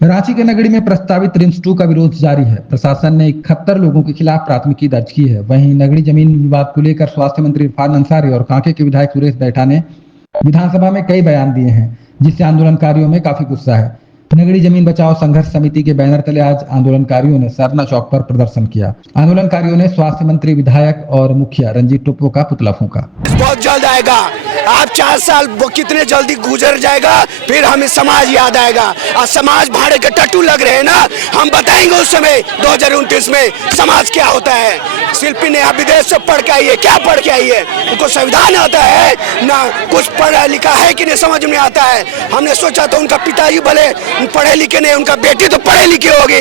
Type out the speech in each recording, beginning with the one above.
रांची के नगरी में प्रस्तावित रिम्स 2 का विरोध जारी है। प्रशासन ने 71 लोगों के खिलाफ प्राथमिकी दर्ज की है। वहीं नगरी जमीन विवाद को लेकर स्वास्थ्य मंत्री इरफान अंसारी और कांके के विधायक सुरेश बैठा ने विधानसभा में कई बयान दिए हैं, जिससे आंदोलनकारियों में काफी गुस्सा है। नगरी जमीन बचाओ संघर्ष समिति के बैनर तले आज आंदोलनकारियों ने सरना चौक पर प्रदर्शन किया। आंदोलनकारियों ने स्वास्थ्य मंत्री, विधायक और मुखिया रंजीत टोप्पो का पुतला फूंका। बहुत जल्द आएगा, आप 4 साल वो कितने जल्दी गुजर जाएगा, फिर हमें समाज याद आएगा। और समाज भाड़े के टट्टू लग रहे हैं ना, हम बताएंगे उस समय 2029 में समाज क्या होता है। शिल्पी ने विदेश से पढ़ के आई है, क्या पढ़ के आई है? उनको संविधान आता है ना, कुछ पढ़ा लिखा है कि नहीं समझ में आता है। हमने सोचा तो उनका पिताजी भले पढ़े लिखे नहीं, उनका बेटी तो पढ़े लिखे होगी,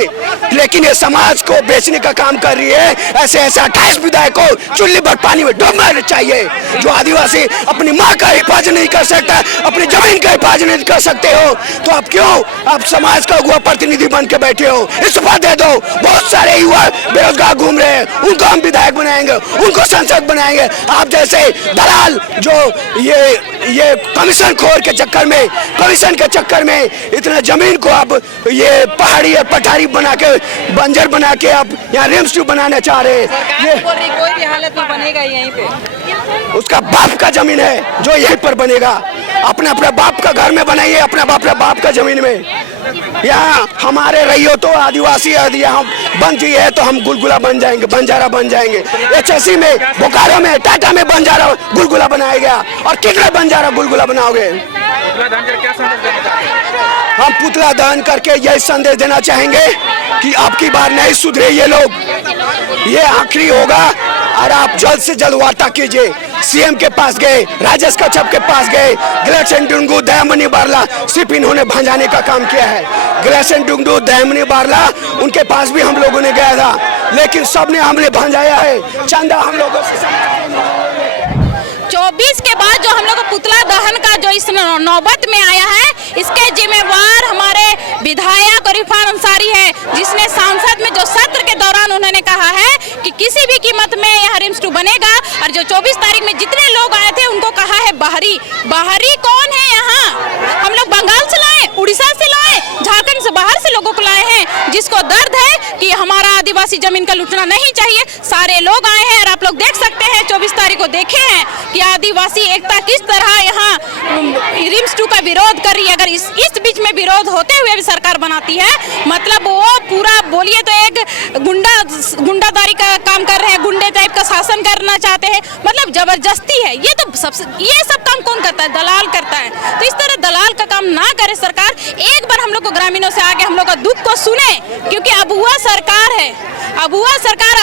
लेकिन ये समाज को बेचने का काम कर रही है। ऐसे 28 विधायक को चुल्ली भर पानी में डूबना चाहिए। जो आदिवासी अपनी माँ का हिफाजत नहीं कर सकता, अपनी जमीन का हिफाजत नहीं कर सकते हो, तो आप क्यों आप समाज का हुआ प्रतिनिधि बन के बैठे हो? इस्तीफा दे दो। बहुत सारे युवा बेरोजगार घूम रहे हैं, उनको हम विधायक बनाएंगे, उनको सांसद बनाएंगे। आप जैसे दलाल जो ये कमीशन खोर के चक्कर में, कमीशन के चक्कर में इतना जमीन को आप ये पहाड़ी या पठारी बना के, बंजर बना के आप यहाँ रिम्स 2 बनाना चाह रहे हैं। ये कोई भी हालत में बनेगा यहीं पे। उसका बाप का जमीन है जो यहीं पर बनेगा। अपने बाप का घर में बनाइए, अपने बाप का जमीन में। यहाँ हमारे रहियो तो आदिवासी यहाँ बन जी है तो हम गुलगुला बन जाएंगे, बंजारा बन जाएंगे। HSC में, बोकारो में, टाटा में बंजारा गुलगुला बनाया गया, और कितने बंजारा गुलगुला बनाओगे? हम पुतला दहन करके यही संदेश देना चाहेंगे कि आपकी बार नहीं सुधरे ये लोग, ये आखिरी होगा। और आप जल्द से जल्द वार्ता कीजिए। सीएम के पास गए, राजेश कच्छप के पास गए, ग्लेसन डुंगू, दयामणि बारला, सिर्फ इन्होंने भंजाने का काम किया है। ग्लेसन डुंगू, दयामणि बारला, उनके पास भी हम लोगों ने गया था, लेकिन सबने हमने भंजाया है। चंदा हम लोगों से 24 के बाद जो हम लोग को पुतला दहन का जो इस नौबत में आया है, इसके जिम्मेवार हमारे विधायक और इरफान अंसारी है, जिसने सांसद में जो सत्र के दौरान उन्होंने कहा है कि किसी भी कीमत में यहाँ रिम्स 2 बनेगा। और जो 24 तारीख में जितने लोग आए थे उनको कहा है बाहरी। बाहरी कौन है? यहाँ हम लोग बंगाल से लाए, उड़ीसा से लाए, झारखंड से बाहर से लोगों को लाए हैं, जिसको दर्द है कि हमारा आदिवासी जमीन का लूटना नहीं चाहिए। सारे लोग आए हैं और आप लोग देख सकते हैं 24 तारीख को देखे हैं कि आदिवासी एकता किस तरह यहाँ रिम्स 2 का विरोध कर रही है। अगर इस बीच में विरोध होते हुए भी सरकार बनाती है, मतलब वो पूरा बोलिए तो एक गुंडादारी का काम कर रहे हैं, गुंडे टाइप का शासन करना चाहते हैं, मतलब जबरदस्ती है। ये सब काम कौन करता है? दलाल करता है। तो इस तरह दलाल का काम ना करे सरकार। एक बार हम लोग को ग्रामीणों से आगे हम लोग का दुख को सुने, क्योंकि अब हुआ सरकार है, अब हुआ सरकार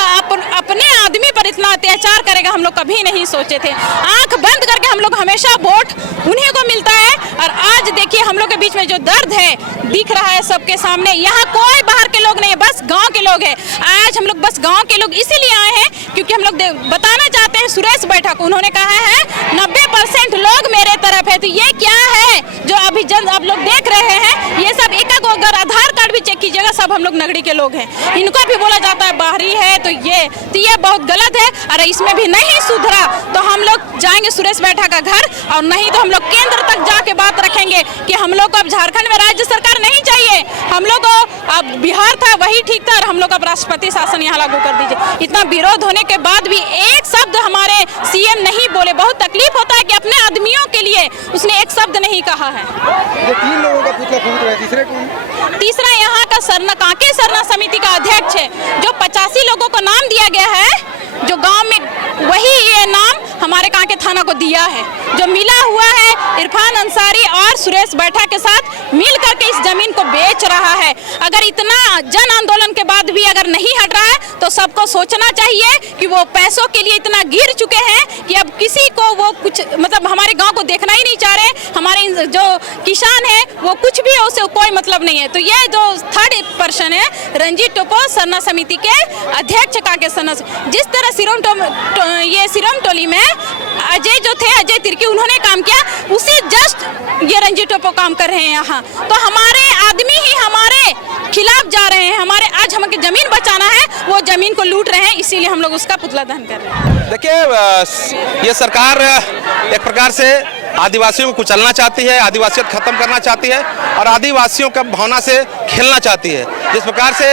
अपने आदमी पर इतना अत्याचार करेगा हम लोग कभी नहीं सोचे थे। आंख बंद करके हम लोग हमेशा वोट उन्हीं को मिलता है। और आज देखिए हम लोग के बीच में जो दर्द है दिख रहा है सबके सामने। यहाँ कोई बाहर के लोग नहीं है, बस गांव के लोग हैं। आज हम लोग बस गांव के लोग इसीलिए आए हैं क्योंकि हम लोग बताना चाहते हैं सुरेश बैठा को, उन्होंने कहा है 90% लोग मेरे तरफ है। तो ये क्या है जो अभी आप लोग देख रहे हैं? ये सब एक अगर आधार कार्ड भी चेक कीजिएगा, सब हम लोग नगरी के लोग हैं। इनको भी बोला जाता है बाहरी है, तो ये बहुत गलत है। और इसमें भी नहीं सुधरा तो हम लोग जाएंगे सुरेश बैठा का घर, और नहीं तो हम लोग केंद्र तक जाके बात रखेंगे कि हम लोग को अब झारखंड में राज्य सरकार नहीं चाहिए, हम लोग को अब बिहार था वही ठीक था, और हम लोग अब राष्ट्रपति शासन यहाँ लागू कर दीजिए। इतना विरोध होने के बाद भी एक शब्द हमारे सीएम नहीं बोले। बहुत तकलीफ होता है कि अपने आदमियों के लिए उसने एक शब्द नहीं कहा है। ये 3 लोगों का पुतला फूंक रहा है, तीसरे कौन? तीसरा यहाँ का कांके सरना समिति का अध्यक्ष है, जो 85 लोगों को नाम दिया गया है, जो गांव में वही ये नाम हमारे कांके थाना को दिया है, जो मिला हुआ है इरफान अंसारी और सुरेश बैठा के साथ मिल करके इस जमीन को बेच रहा है। अगर इतना जन आंदोलन के बाद भी अगर नहीं हट रहा है तो सबको सोचना चाहिए कि वो पैसों के लिए इतना गिर चुके हैं कि अब किसी को वो कुछ मतलब हमारे गांव को देखना ही नहीं चाह रहे। हमारे जो किसान है वो कुछ भी है, उससे कोई मतलब नहीं है। तो ये जो 3rd पर्सन है रंजीत टोप्पो सरना समिति के अध्यक्ष कांके सरना, जिस तरह सिरोम टोली में अजय जो थे, अजय तिर्की, उन्होंने काम किया, उसी जस्ट ये रंजीत टोप्पो काम कर रहे हैं यहाँ। तो हमारे आदमी ही हमारे खिलाफ जा रहे हैं, हमारे आज हमें जमीन बचाना है, वो जमीन को लूट रहे हैं, इसीलिए हम लोग उसका पुतला दहन कर रहे हैं। देखिए, ये सरकार एक प्रकार से आदिवासियों को कुचलना चाहती है, आदिवासियत खत्म करना चाहती है और आदिवासियों का भावना से खेलना चाहती है। जिस प्रकार से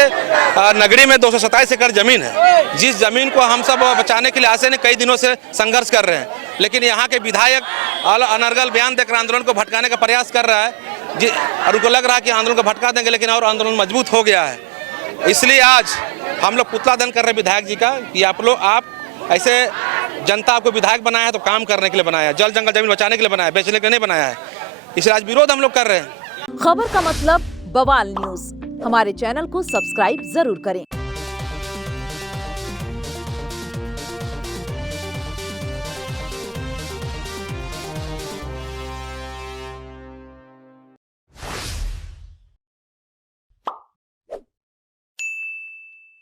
नगरी में 227 एकड़ जमीन है, जिस जमीन को हम सब बचाने के लिए आसे ने कई दिनों से संघर्ष कर रहे हैं, लेकिन यहाँ के विधायक अनर्गल बयान देकर आंदोलन को भटकाने का प्रयास कर रहा है और उनको लग रहा है कि आंदोलन को भटका देंगे, लेकिन और आंदोलन मजबूत हो गया है। इसलिए आज हम लोग पुतला दहन कर रहे हैं विधायक जी का कि आप ऐसे जनता आपको विधायक बनाया है तो काम करने के लिए बनाया है, जल जंगल जमीन बचाने के लिए बनाया है, बेचने के लिए नहीं बनाया है। इसलिए आज विरोध हम लोग कर रहे हैं। खबर का मतलब बवाल न्यूज, हमारे चैनल को सब्सक्राइब जरूर करें।